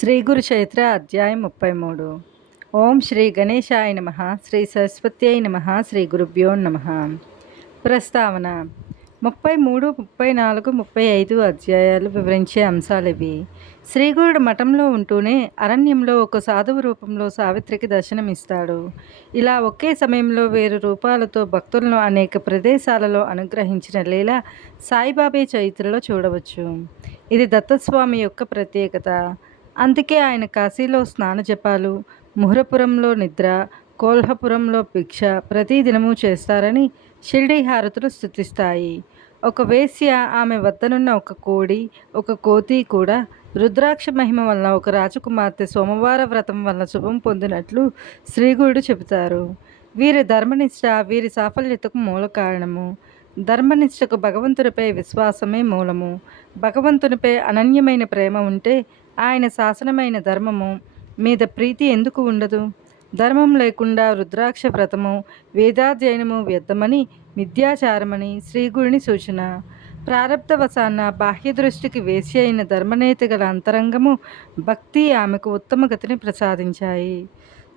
శ్రీ గురు చైత్ర అధ్యాయం ముప్పై మూడు ఓం శ్రీ గణేశాయ నమ శ్రీ సరస్వత్యై నమ శ్రీ గురుభ్యో నమ. ప్రస్తావన. ముప్పై మూడు ముప్పై నాలుగు ముప్పై ఐదు అధ్యాయాలు వివరించే అంశాలు ఇవి. శ్రీగురుడు మఠంలో ఉంటూనే అరణ్యంలో ఒక సాధువు రూపంలో సావిత్రికి దర్శనమిస్తాడు ఇలా ఒకే సమయంలో వేరు రూపాలతో భక్తులను అనేక ప్రదేశాలలో అనుగ్రహించిన లీల సాయిబాబే చరిత్రలో చూడవచ్చు. ఇది దత్తస్వామి యొక్క ప్రత్యేకత. అందుకే ఆయన కాశీలో స్నాన జపాలు ముహురపురంలో నిద్ర కోల్హపురంలో భిక్ష ప్రతిదినము చేస్తారని షిర్డీ హారతులు స్థుతిస్తాయి. ఒక వేశ్య ఆమె వద్దనున్న ఒక కోడి ఒక కోతి కూడా రుద్రాక్ష మహిమ వల్ల ఒక రాజకుమార్తె సోమవార వ్రతం వలన శుభం పొందినట్లు శ్రీగురుడు చెబుతారు. వీరి ధర్మనిష్ట వీరి సాఫల్యతకు మూల కారణము. ధర్మనిష్టకు భగవంతునిపై విశ్వాసమే మూలము. భగవంతునిపై అనన్యమైన ప్రేమ ఉంటే ఆయన శాసనమైన ధర్మము మీద ప్రీతి ఎందుకు ఉండదు? ధర్మం లేకుండా రుద్రాక్ష వ్రతము వేదాధ్యయనము వ్యర్థమని మిథ్యాచారమని శ్రీగురుని సూచన. ప్రారబ్ధవశాన బాహ్య దృష్టికి వేసి అయిన ధర్మనేత గల అంతరంగము భక్తి ఆమెకు ఉత్తమ గతిని ప్రసాదించాయి.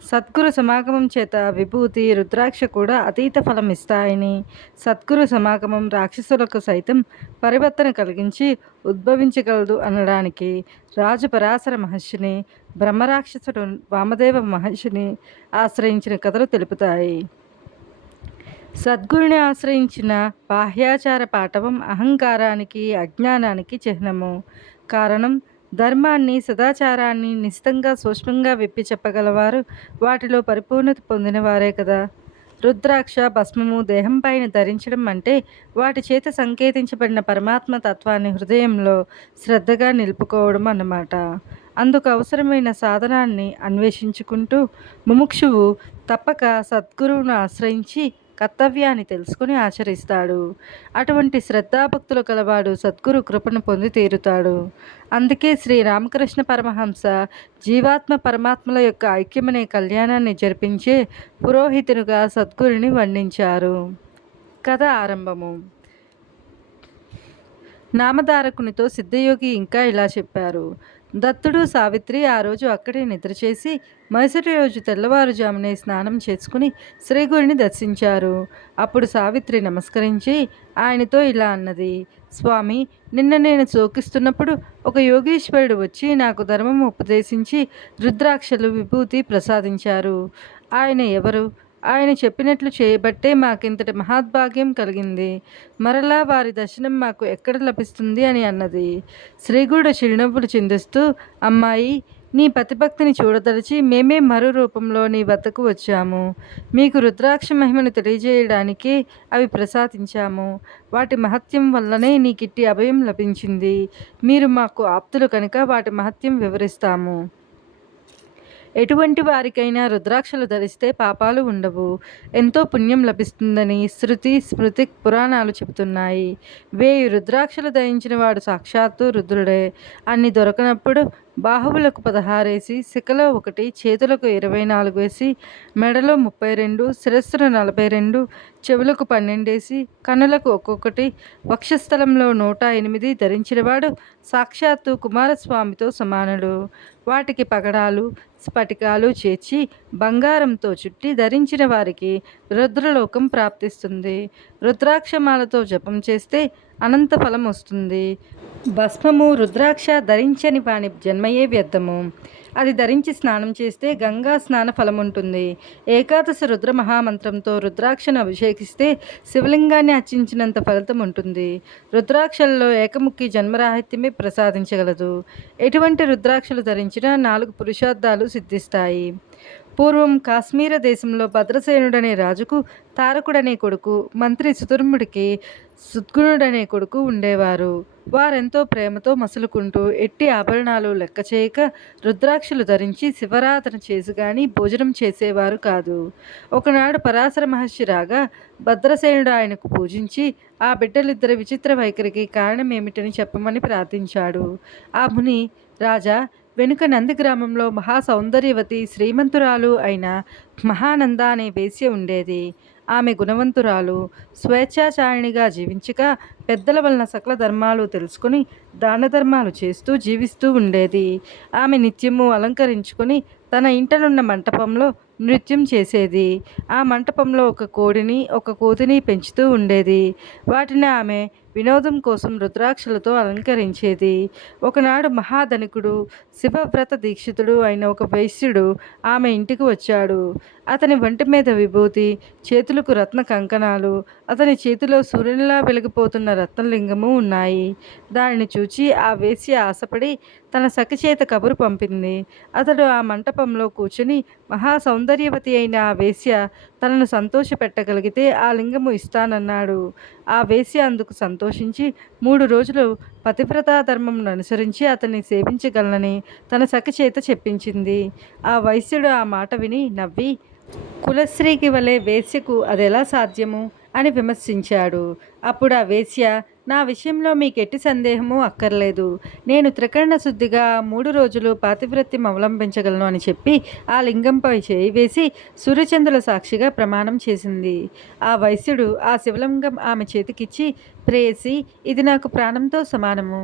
సద్గురు సమాగమం చేత విభూతి రుద్రాక్ష కూడా అతీత ఫలం ఇస్తాయని. సద్గురు సమాగమం రాక్షసులకు సైతం పరివర్తన కలిగించి ఉద్భవించగలదు అనడానికి రాజు పరాశర మహర్షిని బ్రహ్మరాక్షసుడు వామదేవ మహర్షిని ఆశ్రయించిన కథలు తెలుపుతాయి. సద్గురుని ఆశ్రయించిన బాహ్యాచార పాఠవం అహంకారానికి అజ్ఞానానికి చిహ్నము. కారణం ధర్మాన్ని సదాచారాన్ని నిశితంగా సూక్ష్మంగా విప్పి చెప్పగలవారు. వాటిలో పరిపూర్ణత పొందినవారే కదా. రుద్రాక్ష భస్మము దేహం పైన ధరించడం అంటే వాటి చేత సంకేతించబడిన పరమాత్మ తత్వాన్ని హృదయంలో శ్రద్ధగా నిలుపుకోవడం అన్నమాట. అందుకు అవసరమైన సాధనాన్ని అన్వేషించుకుంటూ ముముక్షువు తప్పక సద్గురువును ఆశ్రయించి కర్తవ్యాన్ని తెలుసుకుని ఆచరిస్తాడు. అటువంటి శ్రద్ధాభక్తులు కలవాడు సద్గురు కృపను పొంది తీరుతాడు. అందుకే శ్రీ రామకృష్ణ పరమహంస జీవాత్మ పరమాత్మల యొక్క ఐక్యమనే కళ్యాణాన్ని జరిపించే పురోహితునిగా సద్గురుని వర్ణించారు. కథ ఆరంభము. నామధారకునితో సిద్ధయోగి ఇంకా ఇలా చెప్పారు. దత్తుడు సావిత్రి ఆ రోజు అక్కడే నిద్ర చేసి మరుసటి రోజు తెల్లవారుజామునే స్నానం చేసుకుని శ్రీగురిని దర్శించారు. అప్పుడు సావిత్రి నమస్కరించి ఆయనతో ఇలా అన్నది స్వామి నిన్న నేను శోకిస్తున్నప్పుడు ఒక యోగేశ్వరుడు వచ్చి నాకు ధర్మం ఉపదేశించి రుద్రాక్షలు విభూతి ప్రసాదించారు. ఆయన ఎవరు? ఆయన చెప్పినట్లు చేయబట్టే మాకింతటి మహాద్భాగ్యం కలిగింది. మరలా వారి దర్శనం మాకు ఎక్కడ లభిస్తుంది అని అన్నది. శ్రీగుడు చిరునవ్వులు చిందిస్తూ అమ్మాయి నీ ప్రతిభక్తిని చూడదలిచి మేమే మరో రూపంలో నీ వద్దకు వచ్చాము. మీకు రుద్రాక్ష మహిమను తెలియజేయడానికి అవి ప్రసాదించాము. వాటి మహత్యం వల్లనే నీకిట్టి అభయం లభించింది. మీరు మాకు ఆప్తులు కనుక వాటి మహత్యం వివరిస్తాము. ఎటువంటి వారికైనా రుద్రాక్షలు ధరిస్తే పాపాలు ఉండవు. ఎంతో పుణ్యం లభిస్తుందని శృతి స్మృతి పురాణాలు చెబుతున్నాయి. వేయి రుద్రాక్షలు ధరించిన వాడు సాక్షాత్తు రుద్రుడే. అన్ని దొరకనప్పుడు బాహువులకు పదహారేసి శిఖలో ఒకటి చేతులకు ఇరవై నాలుగు వేసి మెడలో ముప్పై రెండు శిరస్సును నలభై రెండు చెవులకు పన్నెండేసి కన్నులకు ఒక్కొక్కటి వక్షస్థలంలో నూట ఎనిమిది ధరించినవాడు సాక్షాత్తు కుమారస్వామితో సమానుడు. వాటికి పగడాలు స్ఫటికాలు చేర్చి బంగారంతో చుట్టి ధరించిన వారికి రుద్రలోకం ప్రాప్తిస్తుంది. రుద్రాక్షమాలతో జపం చేస్తే అనంత ఫలం వస్తుంది. భస్మము రుద్రాక్ష ధరించని పాణి జన్మయే వ్యర్థము. అది ధరించి స్నానం చేస్తే గంగా స్నాన ఫలం ఉంటుంది ఏకాదశి రుద్ర మహామంత్రంతో రుద్రాక్షను అభిషేకిస్తే శివలింగాన్ని అర్చించినంత ఫలితం ఉంటుంది రుద్రాక్షలలో ఏకముఖి జన్మరాహిత్యమే ప్రసాదించగలదు. ఎటువంటి రుద్రాక్షలు ధరించినా నాలుగు పురుషార్థాలు సిద్ధిస్తాయి. పూర్వం కాశ్మీర దేశంలో భద్రసేనుడనే రాజుకు తారకుడనే కొడుకు మంత్రి సుతుర్ముడికి సుద్గుణుడనే కొడుకు ఉండేవారు. వారెంతో ప్రేమతో మసులుకుంటూ ఎట్టి ఆభరణాలు లెక్క చేయక రుద్రాక్షలు ధరించి శివరాధన చేసి కానీ భోజనం చేసేవారు కాదు. ఒకనాడు పరాశర మహర్షి రాగా భద్రసేనుడు ఆయనకు పూజించి ఆ బిడ్డలిద్దరి విచిత్ర వైఖరికి కారణం ఏమిటని చెప్పమని ప్రార్థించాడు. ఆ ముని రాజా వెనుక నంది గ్రామంలో మహా సౌందర్యవతి శ్రీమంతురాలు అయిన మహానంద అనే వేశ్య ఉండేది. ఆమె గుణవంతురాలు స్వేచ్ఛాచారిణిగా జీవించక పెద్దల వలన సకల ధర్మాలు తెలుసుకుని దాన ధర్మాలు చేస్తూ జీవిస్తూ ఉండేది. ఆమె నిత్యము అలంకరించుకొని తన ఇంటనున్న మంటపంలో నృత్యం చేసేది. ఆ మంటపంలో ఒక కోడిని ఒక కోతిని పెంచుతూ ఉండేది. వాటిని ఆమె వినోదం కోసం రుద్రాక్షలతో అలంకరించేది. ఒకనాడు మహాధనికుడు శివవ్రత దీక్షితుడు అయిన ఒక వైశ్యుడు ఆమె ఇంటికి వచ్చాడు. అతని వంటి మీద విభూతి చేతులకు రత్న కంకణాలు అతని చేతిలో సూర్యునిలా వెలిగిపోతున్న రత్నలింగము ఉన్నాయి. దానిని చూచి ఆ వేశ్య ఆశపడి తన సఖిచేత కబురు పంపింది. అతడు ఆ మంటపంలో కూర్చుని మహా సౌందర్యవతి అయిన ఆ వేశ్య తనను సంతోషపెట్టగలిగితే ఆ లింగము ఇస్తానన్నాడు. ఆ వేశ్య అందుకు సంతోషించి మూడు రోజులు పతివ్రతా ధర్మంను అనుసరించి అతన్ని సేవించగలనని తన సఖి చేత చెప్పించింది. ఆ వైశ్యుడు ఆ మాట విని నవ్వి కులశ్రీకి వలె వేశ్యకు అదెలా సాధ్యము? అని విమర్శించాడు. అప్పుడు ఆ వేశ్య నా విషయంలో మీకు ఎట్టి సందేహము అక్కర్లేదు. నేను త్రికరణ శుద్ధిగా మూడు రోజులు పాతివ్రత్యం అవలంబించగలను అని చెప్పి ఆ లింగంపై చేయి వేసి సూర్యచంద్రుల సాక్షిగా ప్రమాణం చేసింది. ఆ వైశ్యుడు ఆ శివలింగం ఆమె చేతికిచ్చి ప్రేసి ఇది నాకు ప్రాణంతో సమానము.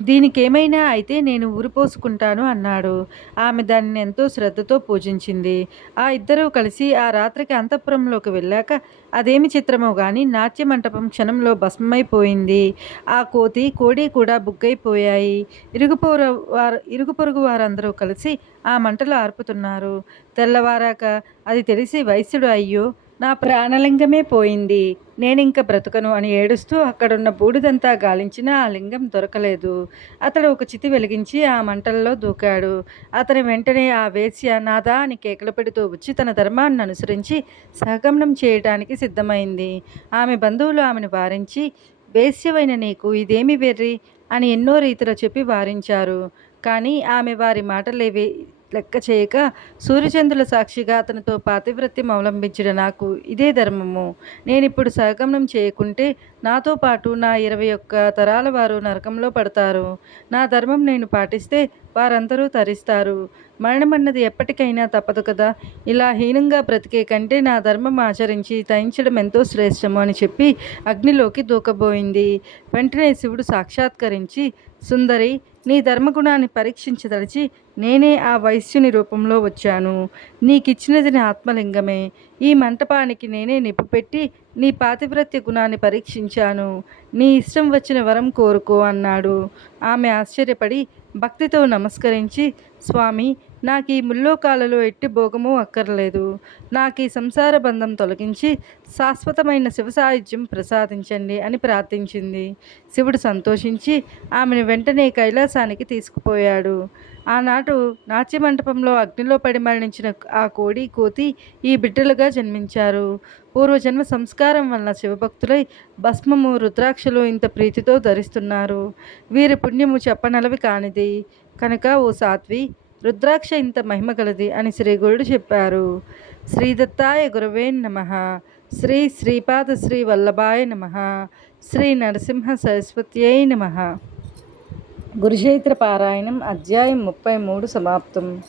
దీనికేమైనా అయితే నేను ఊరిపోసుకుంటాను అన్నాడు. ఆమె దానిని ఎంతో శ్రద్ధతో పూజించింది. ఆ ఇద్దరూ కలిసి ఆ రాత్రికి అంతఃపురంలోకి వెళ్ళాక అదేమి చిత్రమో గాని నాట్య మంటపం క్షణంలో భస్మైపోయింది ఆ కోతి కోడి కూడా బుగ్గైపోయాయి. ఇరుగుపొర వారు ఇరుగు పొరుగు వారందరూ కలిసి ఆ మంటలు ఆర్పుతున్నారు. తెల్లవారాక అది తెలిసి వైశ్యుడు అయ్యో నా ప్రాణలింగమే పోయింది. నేనింక బ్రతకను అని ఏడుస్తూ అక్కడున్న బూడిదంతా గాలించినా ఆ లింగం దొరకలేదు. అతడు ఒక చితి వెలిగించి ఆ మంటల్లో దూకాడు. అతని వెంటనే ఆ వేశ్య నాదా అని కేకలు పెడుతూ వచ్చి తన ధర్మాన్ని అనుసరించి సహగమనం చేయడానికి సిద్ధమైంది. ఆమె బంధువులు ఆమెను వారించి వేశ్యవైన నీకు ఇదేమి వెర్రి? అని ఎన్నో రీతిలో చెప్పి వారించారు. కానీ ఆమె వారి మాటలేవి లెక్క చేయక సూర్యచంద్రుల సాక్షిగా అతనితో పాతివ్రత్యం అవలంబించిన నాకు ఇదే ధర్మము. నేనిప్పుడు సహగమనం చేయకుంటే నాతో పాటు నా ఇరవై ఒక్క తరాల వారు నరకంలో పడతారు. నా ధర్మం నేను పాటిస్తే వారందరూ తరిస్తారు. మరణమన్నది ఎప్పటికైనా తప్పదు కదా. ఇలా హీనంగా బ్రతికే కంటే నా ధర్మం ఆచరించి తయించడం ఎంతో శ్రేష్టము అని చెప్పి అగ్నిలోకి దూకబోయింది. వెంటనే శివుడు సాక్షాత్కరించి సుందరి నీ ధర్మగుణాన్ని పరీక్షించదలిచి నేనే ఆ వైశ్యుని రూపంలో వచ్చాను. నీకిచ్చినది నా ఆత్మలింగమే. ఈ మంటపానికి నేనే నిప్పు పెట్టి నీ పాతివ్రత్య గుణాన్ని పరీక్షించాను. నీ ఇష్టం వచ్చిన వరం కోరుకో అన్నాడు. ఆమె ఆశ్చర్యపడి భక్తితో నమస్కరించి స్వామి నాకు ఈ ముల్లోకాలలో ఎట్టి భోగము అక్కర్లేదు. నాకు ఈ సంసార బంధం తొలగించి శాశ్వతమైన శివ సాహిత్యం ప్రసాదించండి అని ప్రార్థించింది. శివుడు సంతోషించి ఆమెను వెంటనే కైలాసానికి తీసుకుపోయాడు. ఆనాడు నాట్య మంటపంలో అగ్నిలో పడి మరణించిన ఆ కోడి కోతి ఈ బిడ్డలుగా జన్మించారు. పూర్వజన్మ సంస్కారం వలన శివభక్తులై భస్మము రుద్రాక్షలు ఇంత ప్రీతితో ధరిస్తున్నారు. వీరి పుణ్యము చెప్పనలవి కానిది. కనుక ఓ సాత్వి రుద్రాక్ష ఇంత మహిమ గలది అని శ్రీ గురుడు చెప్పారు. శ్రీదత్తాయ గురవే నమ. శ్రీ శ్రీపాద శ్రీ వల్లభాయ నమ. శ్రీ నరసింహ సరస్వత్యై నమ. గురుచైత్ర పారాయణం అధ్యాయం ముప్పై మూడు సమాప్తం.